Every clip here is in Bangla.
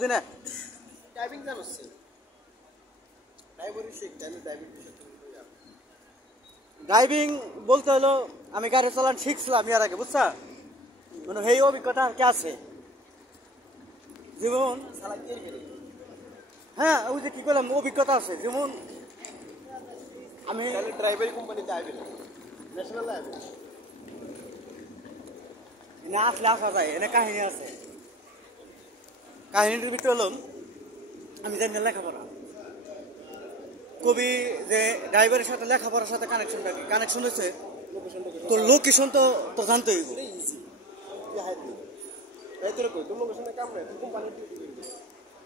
বুঝি না ড্রাইভিং জানোস ড্রাইভারি শিখ জানি ড্রাইভিং বলতে হলো আমি গাড়ি চালান শিখছিলাম ইয়ার আগে বুঝছা মানে সেই অভিজ্ঞতা আর কি আছে যেমন হ্যাঁ ওই যে কি করলাম অভিজ্ঞতা আছে যেমন আমি তাহলে ড্রাইভারি কোম্পানিতে আইবে না ন্যাশনাল আইবে এনে আসলে আসা যায় এনে কাহিনী আছে কাহিনীটির ভিতরে হলাম আমি জানি না লেখাপড়া কবি যে ড্রাইভারের সাথে লেখাপড়ার সাথে কানেকশনটা কি কানেকশন হয়েছে তোর লোকেশন তো তোর জানতে হইব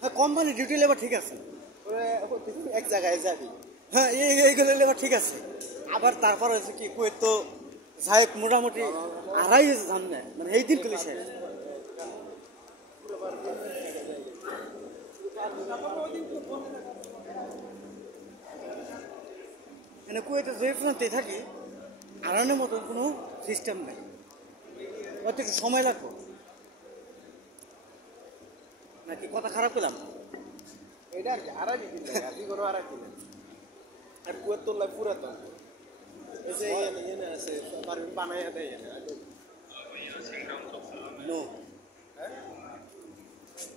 হ্যাঁ কোম্পানি ডিউটি লেবার ঠিক আছে এক জায়গায় যাবি হ্যাঁ এইগুলো লেবার ঠিক আছে আবার তারপর হয়েছে কি কুয়েত তো সাহেব মোটামুটি আড়াই জান না মানে এই দিন পুলিশে মানে কুয়েতে যে প্রান্তে থাকি আড়ানোর মতন কোনো সিস্টেম নেই অত একটু সময় লাগবে নাকি কথা খারাপ পেলাম এটা আর কি আড়াই দিন আর কি কোনো আড়াই দিন আর কুয়েত তোল্লাই পুরাতন এই যে এনে আছে বানাইয়া দেয় নো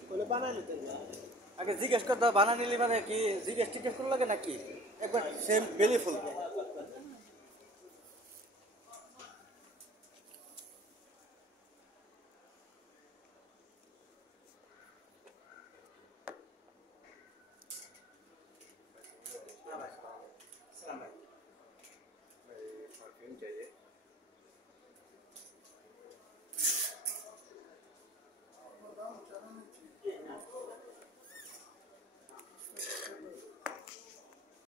বলে বানাই নিতে আগে জিজ্ঞেস করতে বানা নিলে মানে কি জিজ্ঞেস টিজ্ঞেস করে লাগে নাকি একবার সেম বেলি ফুল